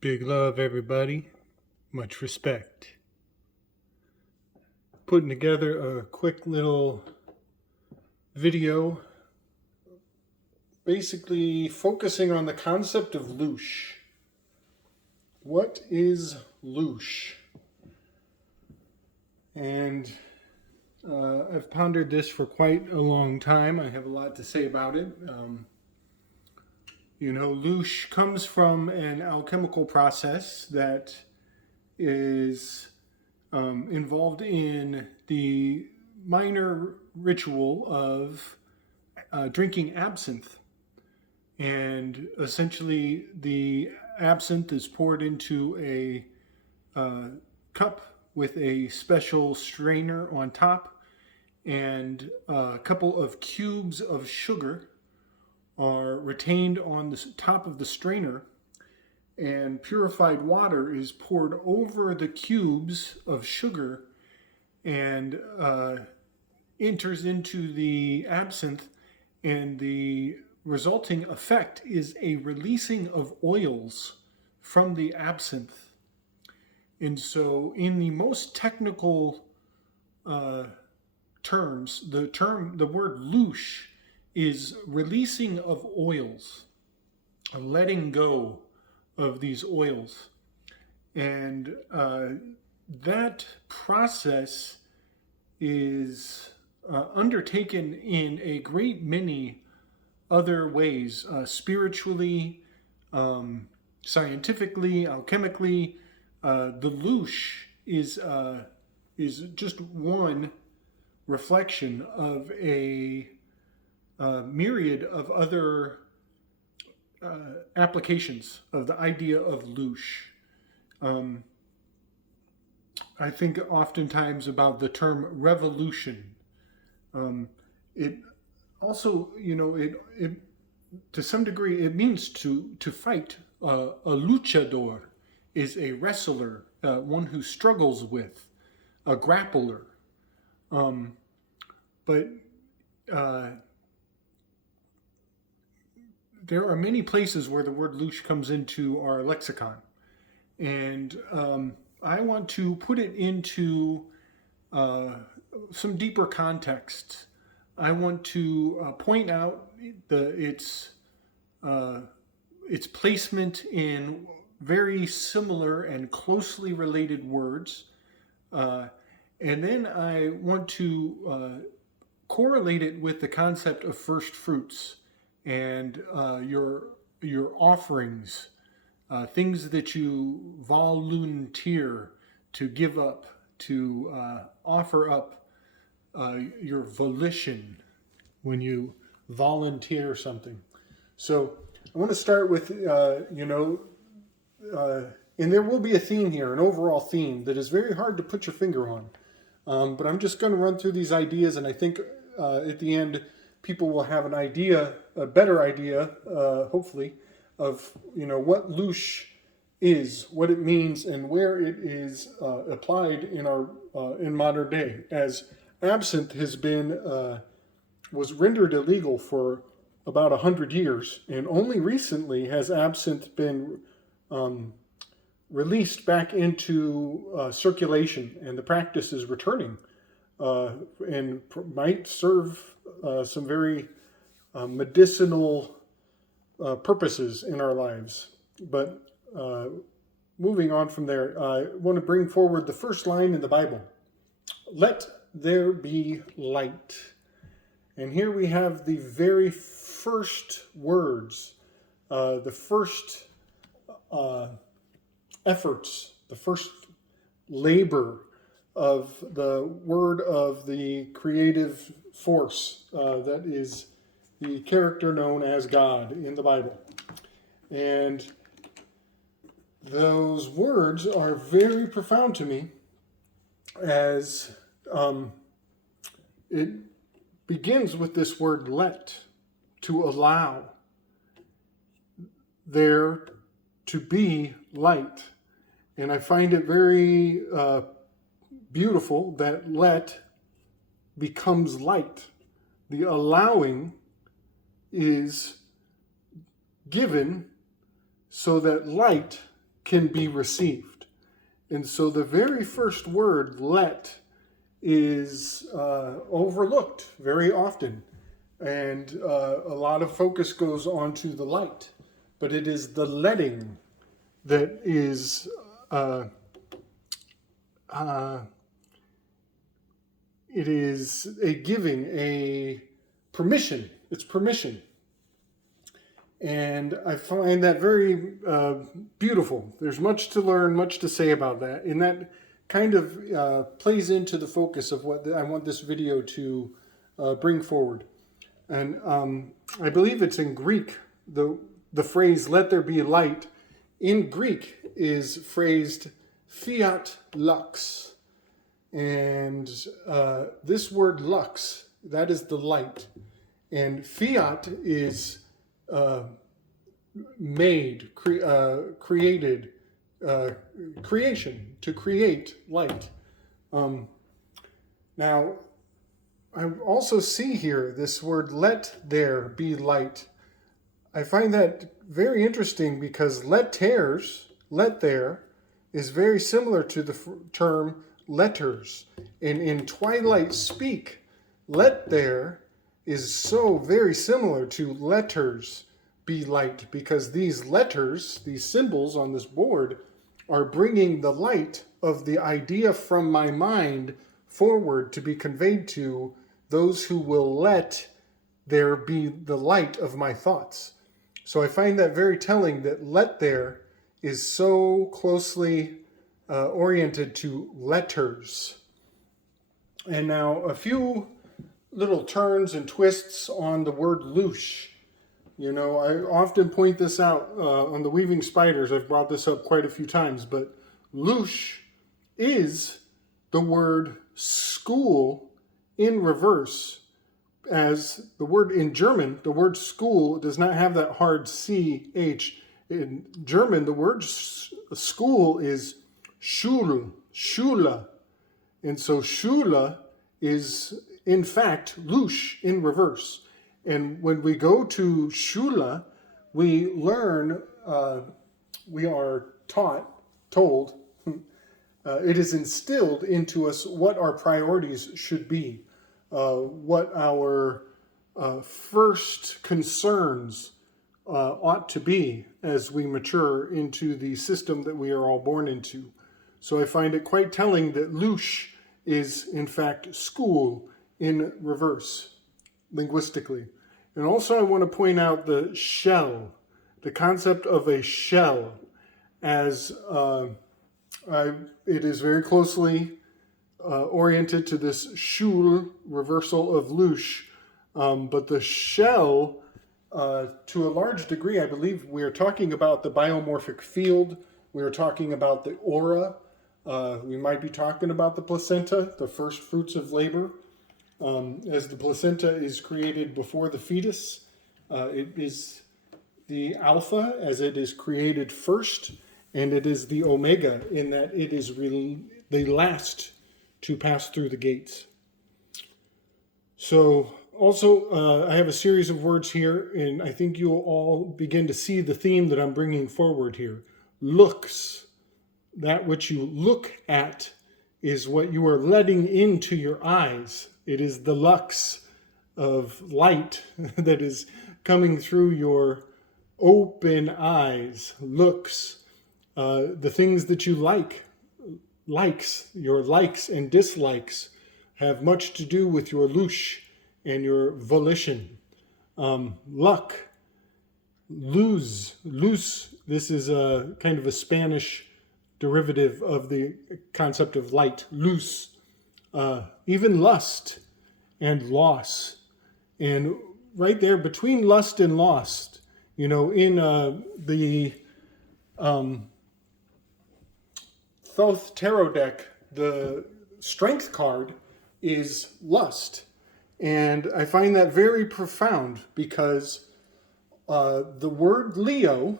Big love, everybody. Much respect. Putting together a quick little video basically focusing on the concept of louche. What is louche? And I've pondered this for quite a long time. I have a lot to say about it. Louche comes from an alchemical process that is involved in the minor ritual of drinking absinthe. And essentially, the absinthe is poured into a cup with a special strainer on top, and a couple of cubes of sugar are retained on the top of the strainer, and purified water is poured over the cubes of sugar and enters into the absinthe, and the resulting effect is a releasing of oils from the absinthe. And so in the most technical terms, the word louche is releasing of oils, a letting go of these oils. And that process is undertaken in a great many other ways, spiritually, scientifically, alchemically. The louche is just one reflection of a myriad of other applications of the idea of louche. I think oftentimes about the term revolution. It also, it to some degree, it means to fight. A luchador is a wrestler, one who struggles with, a grappler. But there are many places where the word louche comes into our lexicon. And I want to put it into some deeper context. I want to point out its placement in very similar and closely related words. And then I want to correlate it with the concept of first fruits and your offerings, things that you volunteer to give up, to offer up your volition when you volunteer something. So I want to start with, and there will be a theme here, an overall theme that is very hard to put your finger on. But I'm just going to run through these ideas, and I think at the end, people will have an idea, a better idea, hopefully, of what louche is, what it means, and where it is applied in our in modern day. As absinthe was rendered illegal for about 100 years, and only recently has absinthe been released back into circulation, and the practice is returning, and might serve some very medicinal purposes in our lives. But moving on from there, I want to bring forward the first line in the Bible. Let there be light. And here we have the very first words, the first efforts, the first labor of the word of the creative force that is the character known as God in the Bible. And those words are very profound to me, as it begins with this word let, to allow there to be light. And I find it very beautiful that let becomes light. The allowing is given so that light can be received. And so the very first word, let, is overlooked very often. And a lot of focus goes on to the light. But it is the letting that is it is a giving, a permission. It's permission. And I find that very beautiful. There's much to learn, much to say about that. And that kind of plays into the focus of what I want this video to bring forward. And I believe it's in Greek. The phrase, let there be light, in Greek is phrased fiat lux. And this word lux, that is the light. And fiat is made, created, creation, to create light. Now, I also see here this word, let there be light. I find that very interesting because let there, is very similar to the term letters. And in Twilight Speak, let there is so very similar to letters be light, because these letters, these symbols on this board, are bringing the light of the idea from my mind forward to be conveyed to those who will let there be the light of my thoughts. So I find that very telling that let there is so closely oriented to letters. And now a few little turns and twists on the word loosh. You know, I often point this out on the Weaving Spiders. I've brought this up quite a few times, but loosh is the word school in reverse. As the word in German, the word school does not have that hard CH. In German, the word school is Schule, Schule. And so Schule is, in fact, loosh in reverse. And when we go to Schule, we learn, we are told, it is instilled into us what our priorities should be, what our first concerns ought to be as we mature into the system that we are all born into. So I find it quite telling that loosh is, in fact, school in reverse, linguistically. And also I want to point out the shell, the concept of a shell, as it is very closely oriented to this shul, reversal of loosh. But the shell, to a large degree, I believe we are talking about the biomorphic field. We are talking about the aura. We might be talking about the placenta, the first fruits of labor. As the placenta is created before the fetus, it is the alpha as it is created first, and it is the omega in that it is the last to pass through the gates. So also, I have a series of words here, and I think you'll all begin to see the theme that I'm bringing forward here. Looks. That which you look at is what you are letting into your eyes. It is the lux of light that is coming through your open eyes. Looks. The things that you like. Likes. Your likes and dislikes have much to do with your loosh and your volition. Luck. Lose. This is a kind of a Spanish derivative of the concept of light. Luz. Even lust and loss. And right there between lust and lost, you know, in the Thoth Tarot deck, the strength card is lust. And I find that very profound because the word Leo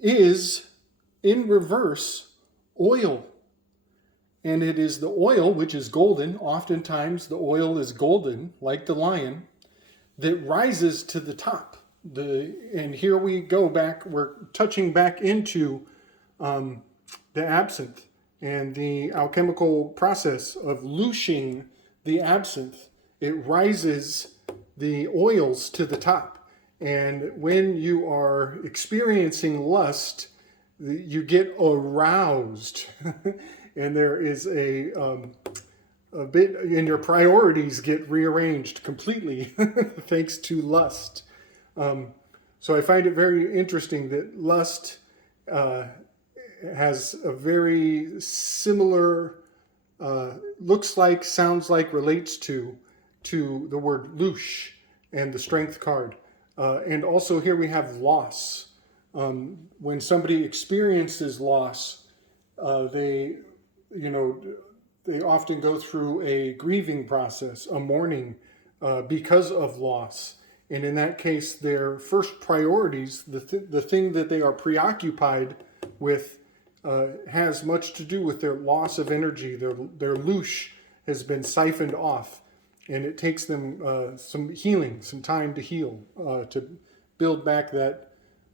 is, in reverse, oil. And it is the oil, which is golden. Oftentimes the oil is golden, like the lion, that rises to the top. And here we go back, we're touching back into the absinthe and the alchemical process of lushing the absinthe. It rises the oils to the top. And when you are experiencing lust, you get aroused. And there is a bit, and your priorities get rearranged completely thanks to lust. So I find it very interesting that lust has a very similar, looks like, sounds like, relates to the word louche and the strength card. And also here we have loss. When somebody experiences loss, they often go through a grieving process, a mourning, because of loss. And in that case, their first priorities, the thing that they are preoccupied with, has much to do with their loss of energy. Their louche has been siphoned off, and it takes them some healing, some time to heal, to build back that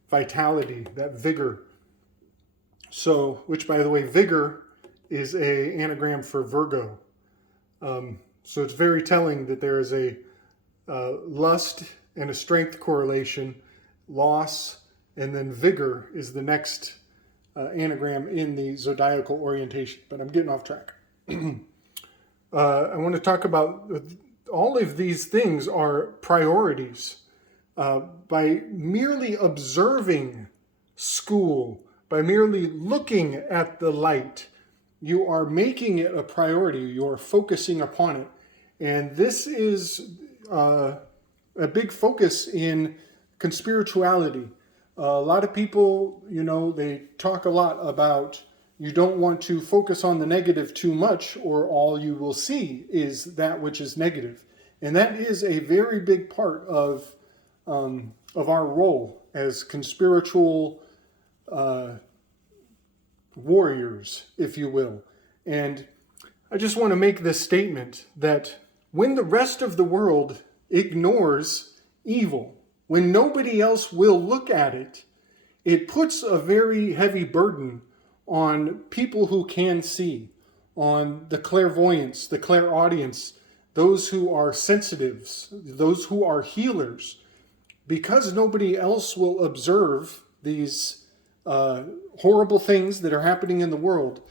vitality, that vigor. So, which, by the way, vigor is an anagram for Virgo. So it's very telling that there is a lust and a strength correlation, loss, and then vigor is the next anagram in the zodiacal orientation. But I'm getting off track. I want to talk about all of these things are priorities. By merely observing school, by merely looking at the light, you are making it a priority. You are focusing upon it. And this is a big focus in conspirituality. A lot of people, they talk a lot about you don't want to focus on the negative too much, or all you will see is that which is negative. And that is a very big part of our role as conspiritual warriors, if you will. And I just want to make this statement that when the rest of the world ignores evil, when nobody else will look at it, it puts a very heavy burden on people who can see, on the clairvoyants, the clairaudience, those who are sensitives, those who are healers. Because nobody else will observe these horrible things that are happening in the world,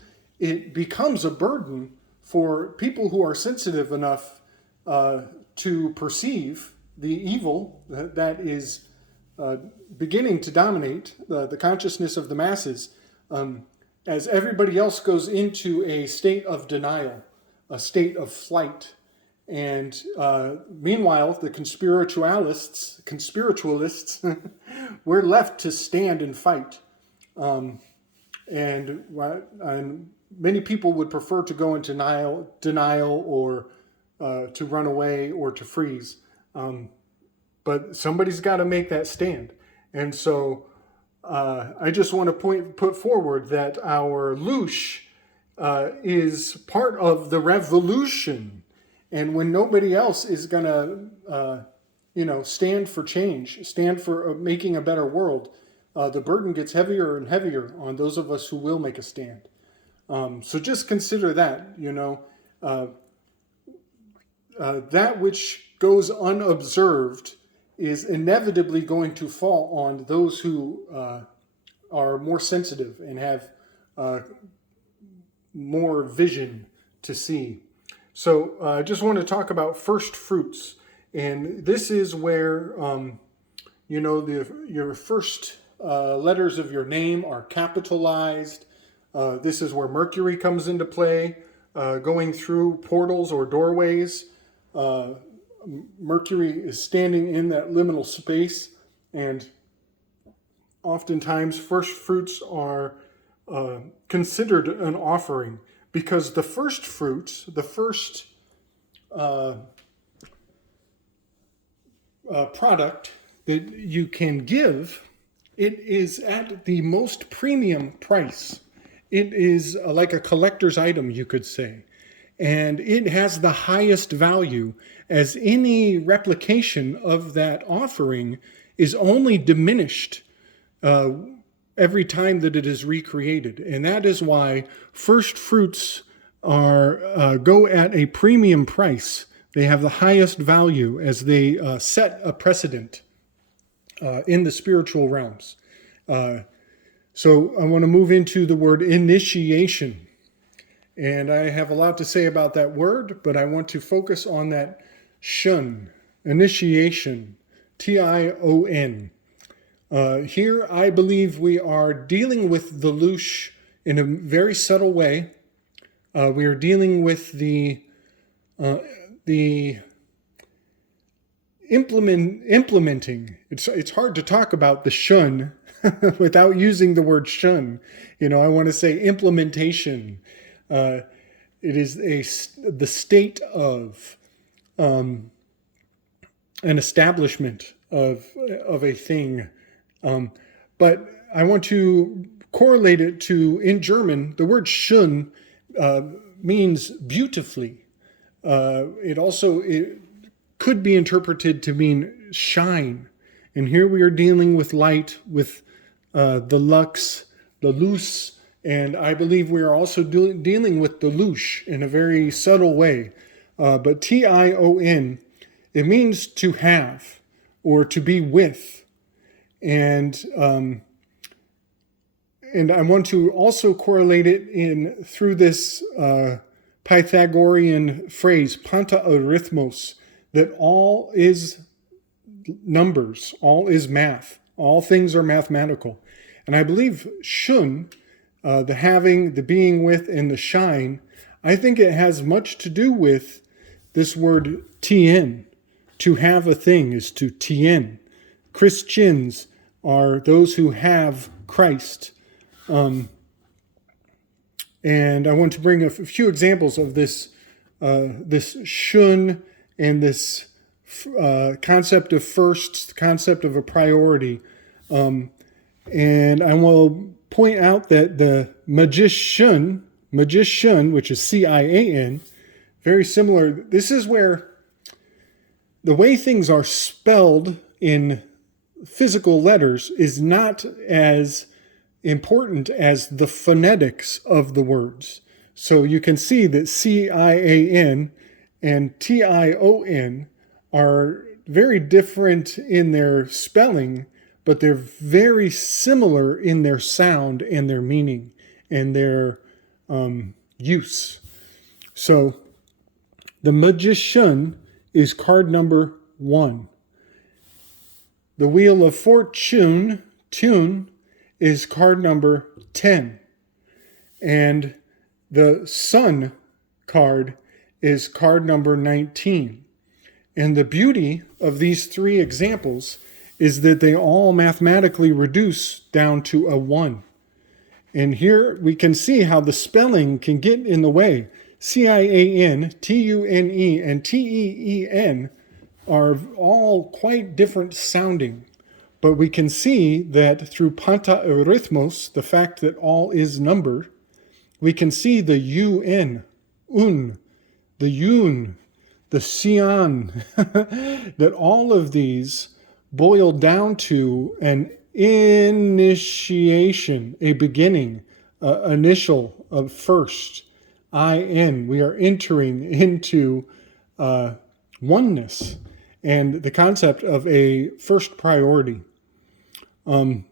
it becomes a burden for people who are sensitive enough to perceive the evil that is beginning to dominate the consciousness of the masses, as everybody else goes into a state of denial, a state of flight. And meanwhile, the conspiritualists, we're left to stand and fight. And many people would prefer to go into denial or to run away or to freeze. But somebody's got to make that stand. And so I just want to put forward that our louche is part of the revolution. And when nobody else is going to, stand for change, stand for making a better world, the burden gets heavier and heavier on those of us who will make a stand. So just consider that, that which goes unobserved is inevitably going to fall on those who are more sensitive and have more vision to see. So I just want to talk about first fruits. And this is where, your first letters of your name are capitalized. This is where Mercury comes into play, going through portals or doorways. Mercury is standing in that liminal space, and oftentimes first fruits are considered an offering, because the first fruits, the first product that you can give, it is at the most premium price. It is like a collector's item, you could say. And it has the highest value, as any replication of that offering is only diminished every time that it is recreated. And that is why first fruits are go at a premium price. They have the highest value as they set a precedent in the spiritual realms. So I want to move into the word initiation. And I have a lot to say about that word, but I want to focus on that shun, initiation, Tion. Here, I believe we are dealing with the louche in a very subtle way. We are dealing with the implementing. It's hard to talk about the shun without using the word shun. I want to say implementation. It is the state of an establishment of a thing. But I want to correlate it to, in German, the word schön means beautifully. It could be interpreted to mean shine. And here we are dealing with light, with the lux, the luz, and I believe we are also dealing with the louche in a very subtle way. But Tion, it means to have or to be with. And I want to also correlate it through this Pythagorean phrase, panta arithmos, that all is numbers, all is math, all things are mathematical. And I believe shun, the having, the being with, and the shine, I think it has much to do with this word tien. To have a thing is to tien. Christians are those who have Christ. And I want to bring a few examples of this shun and this concept of first, the concept of a priority. And I will point out that the magician, which is Cian, very similar. This is where the way things are spelled in physical letters is not as important as the phonetics of the words. So you can see that Cian and Tion are very different in their spelling, but they're very similar in their sound and their meaning and their use. So the magician is card number 1. The Wheel of Fortune, tune, is card number 10. And the Sun card is card number 19. And the beauty of these 3 examples is that they all mathematically reduce down to a 1. And here we can see how the spelling can get in the way. Cian, Tune, and Teen are all quite different sounding. But we can see that through panta arithmos, the fact that all is number, we can see the un, the yun, the cian, that all of these boil down to an initiation, a beginning, initial of first, in. We are entering into oneness and the concept of a first priority.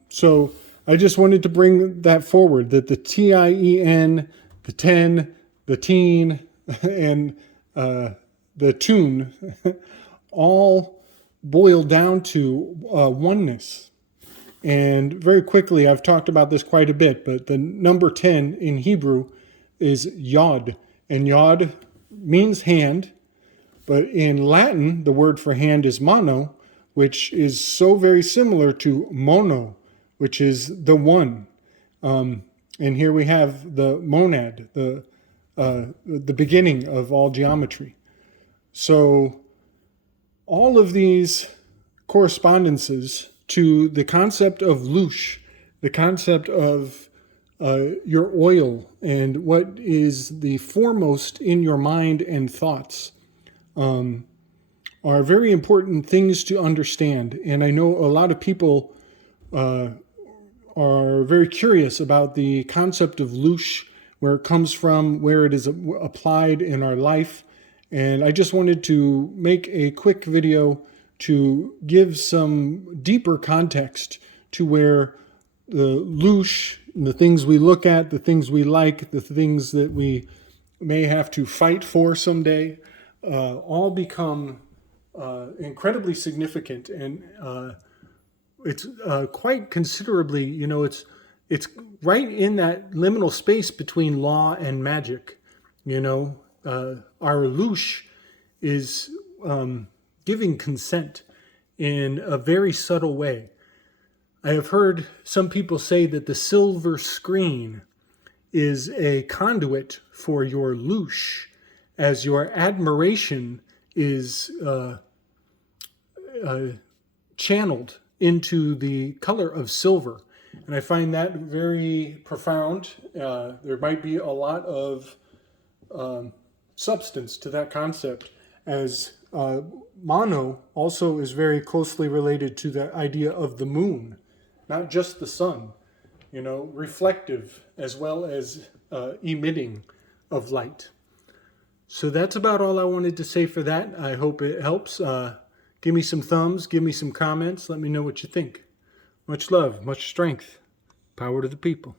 So I just wanted to bring that forward, that the Tien, the 10, the teen, and the tune all boil down to oneness. And very quickly, I've talked about this quite a bit, but the number 10 in Hebrew is yod. And yod means hand, but in Latin, the word for hand is mano, which is so very similar to mono, which is the one. And here we have the monad, the beginning of all geometry. So all of these correspondences to the concept of louche, the concept of your oil and what is the foremost in your mind and thoughts, are very important things to understand. And I know a lot of people are very curious about the concept of loosh, where it comes from, where it is applied in our life. And I just wanted to make a quick video to give some deeper context to where the loosh, the things we look at, the things we like, the things that we may have to fight for someday, all become incredibly significant. And it's quite considerably, it's right in that liminal space between law and magic. Our loosh is giving consent in a very subtle way. I have heard some people say that the silver screen is a conduit for your loosh, as your admiration is channeled into the color of silver. And I find that very profound. There might be a lot of substance to that concept, as mono also is very closely related to the idea of the moon, not just the sun, reflective as well as emitting of light. So that's about all I wanted to say for that. I hope it helps. Give me some thumbs, give me some comments, let me know what you think. Much love, much strength. Power to the people.